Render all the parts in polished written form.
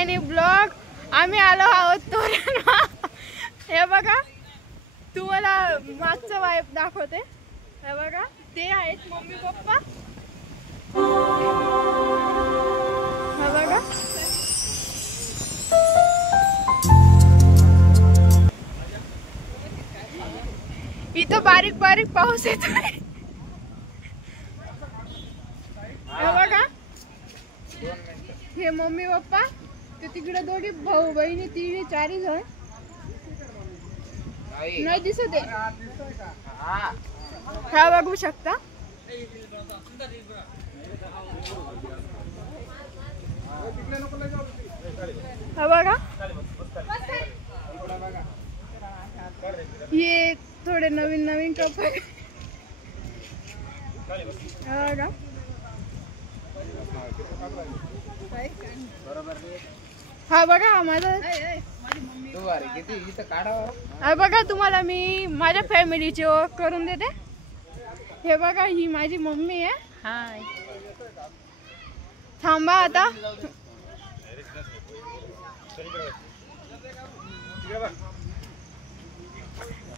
माय new blog. आम्ही आलो आहोत तोरणा. हे बघा तुम्हाला मागचं वाईब दाखवते. हे बघा ते आहेत मम्मी पप्पा. हे बघा इथं बारीक बारीक पाऊस येतोय. हे बघा हे मम्मी पप्पा. ते तिकडे दोघी भाऊ बहिणी 3-4 जण नाही दिसत आहे. हा बघू शकता. हा बघा हे थोडे नवीन नवीन कपडे. बघा हा बघा हा माझा. हा बघा तुम्हाला मी माझ्या फॅमिलीची ओळख करून देते. हे बघा ही माझी मम्मी आहे. हाय थांबा आता.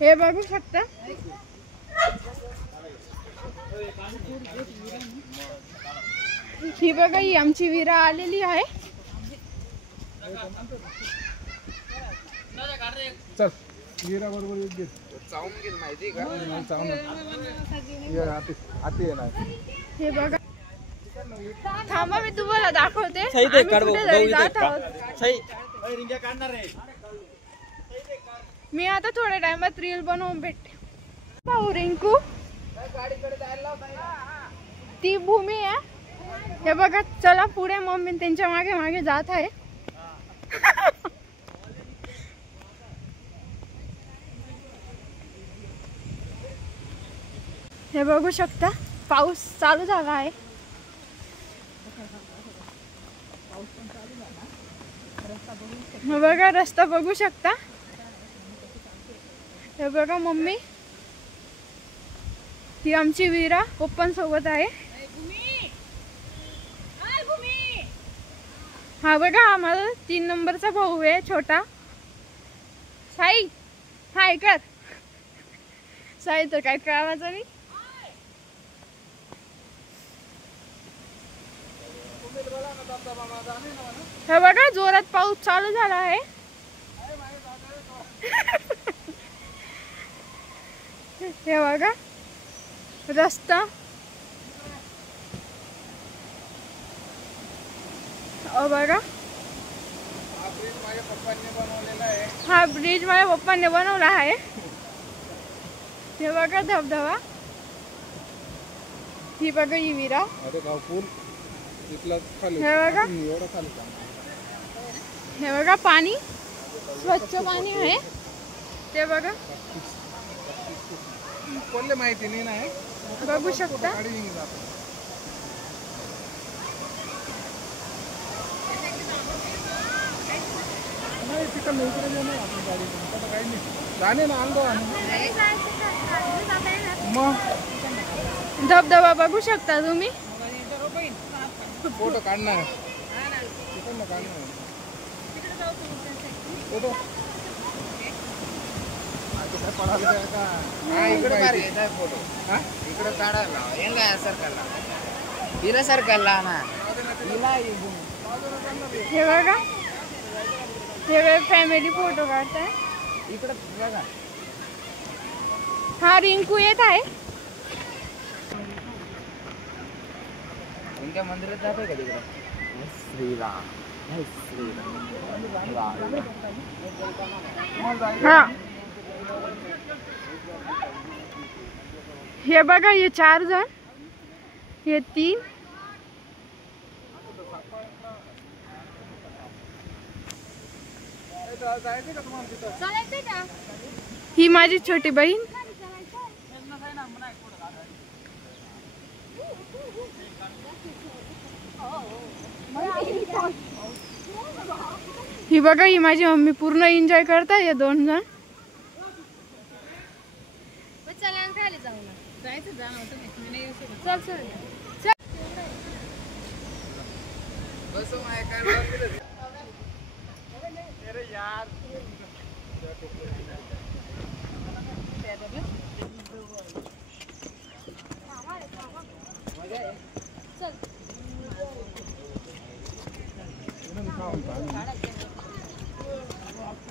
हे बघू शकता. ही बघा ही आमची विरा आलेली आहे. चल विरा बरोबर माहिती का. हे बघा थांबा मी तुम्हाला दाखवते. मी आता थोड्या टाइमात रील बनवून भेटते. पाहू रिंकू ती भूमी आहे. हे बघा चला पुढे. मम्मी त्यांच्या मागे मागे जात आहे. हे बघू शकता पाऊस चालू झाला आहे. हे बघा रस्ता बघू शकता. हे बघा मम्मी ही आमची वीरा पप्पांसोबत आहे. हा बघा हा माझा 3 नंबरचा भाऊ आहे छोटा. साई हाय कर. साई तर काय कळायचं नाही. हे बघा जोरात पाऊस चालू झाला आहे. हे बघा रस्ता. बघा हा ब्रिज माझ्या पप्पांनी बनवला आहे. हे बघा धबधबा. ही बघा ही विरा. हे बघा हे बघा पाणी स्वच्छ पाणी आहे. ते बघा माहिती नाही बघू शकता. धबधबा बघू शकता तुम्ही. फोटो काढणार फोटो इकडे काढायला सरकारला ना. हे बघा हे फॅमिली फोटो काढताय. इकडे बघा हा रिंकू येत आहे. कोणत्या मंदिरात जातोय का तिकडे. श्रीराम हा हे बघा हे 4 जण. हे 3. ही माझी छोटी बहीण. ही बघा ही माझी मम्मी पूर्ण एन्जॉय करताय. हे 2 जण.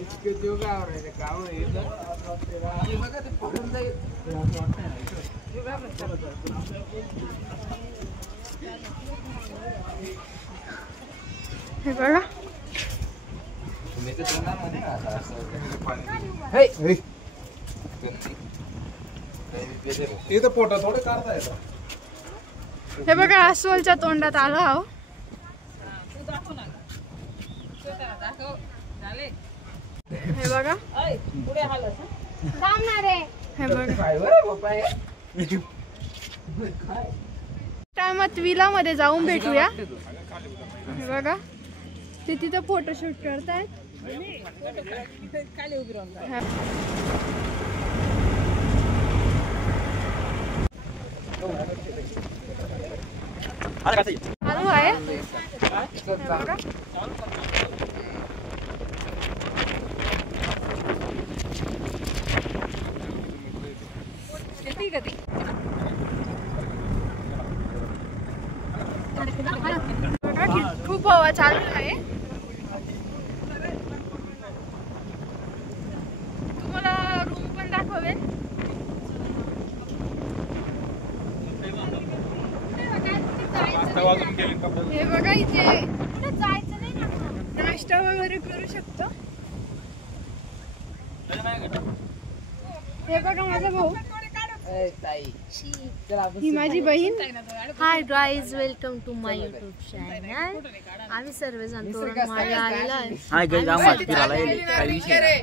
इतके जीव गावरायचे काम आहे बघा ते पडून जाईल. हे बघा तुम्ही तर तोंडामध्ये आता असं हे इथं पोटा थोडे काढता येतं. हे बघा अस्वलच्या तोंडात आलो आहो. हे बघा हे बघा टायमात विला मध्ये जाऊन भेटूया. हे बघा ते तिथं फोटोशूट करतायत. चालू आहे. हे बघा खूप हवा चालू आहे. तुम्हाला रूम पण दाखवेल. हे बघा इथे नाश्ता वगैरे करू शकतो. हे बघा माझा भाऊ, ही माझी बहीण. Hi guys, welcome to my YouTube channel. आम्ही सर्वजण तोरणमाळला आलेलो आहे. हाय गाइस, आम्हाला फिरायला येईल. काय विषय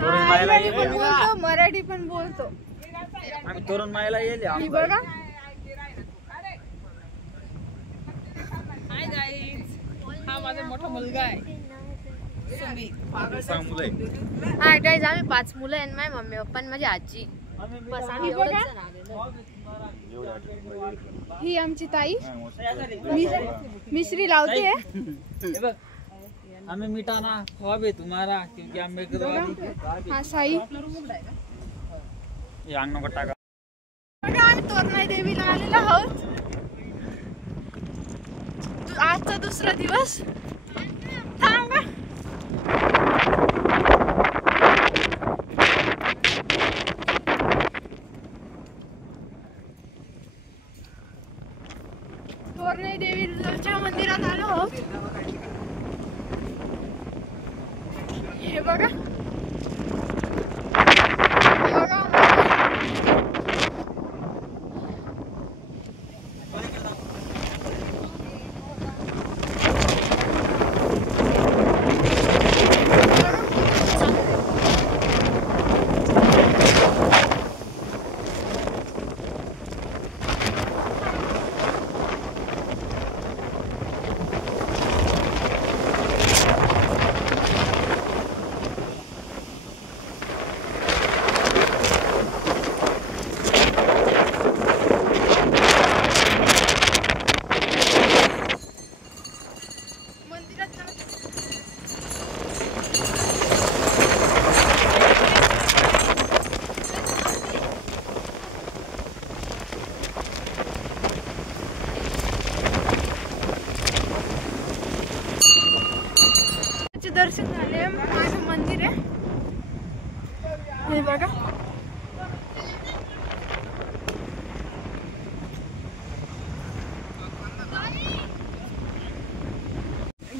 तोरणमाळला येईल. बोलतो मराठी पण बोलतो. आम्ही तोरणमाळला येईल. ही बघा हाय गाईज, हा माझा मोठा मुलगा आहे. हाय गाईज, आम्ही 5 मुलं आहे. माझी मम्मी पप्पा आणि माझी आजी. बस आम्ही एवढंच जण आलेलो. ही आमची ताई मिश्री लावते. हमें मिटाना ख्वाब है तुम्हारा, क्योंकि हम हा साई. बघा आम्ही तोरणाई देवीला आलेलो आहोत. आजचा दुसरा दिवस. थांबा तोरणाई देवीच्या मंदिरात आलो आहोत. हे बघा हे बघा दर्शन झाले. माझं मंदिर आहे हे बघा.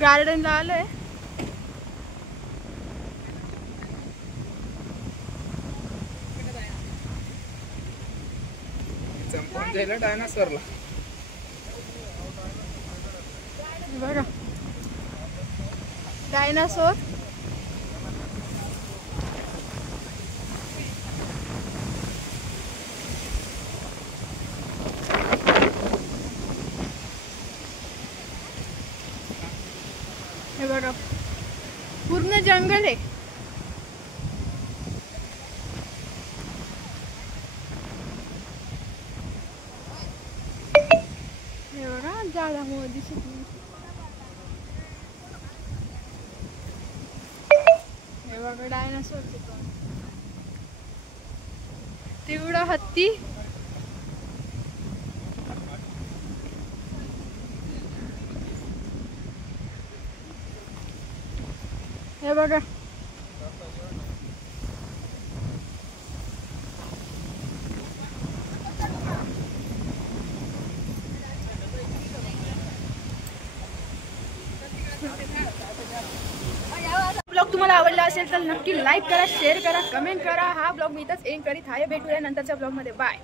गार्डनला आलोय. संपून जायला डायनासोरला. बघा डायनासोर. हे बघा पूर्ण जंगल आहे. हे बघा झाडामुळे दिसत नाही. हे बघा डायनासोर तेवढा हत्ती. हे बघा ब्लॉग तुम्हाला आवडला असेल तर नक्की लाईक करा, शेअर करा, कमेंट करा. हा ब्लॉग मी इथंच एंड करीत आहे. भेटूया नंतरच्या ब्लॉगमध्ये. बाय.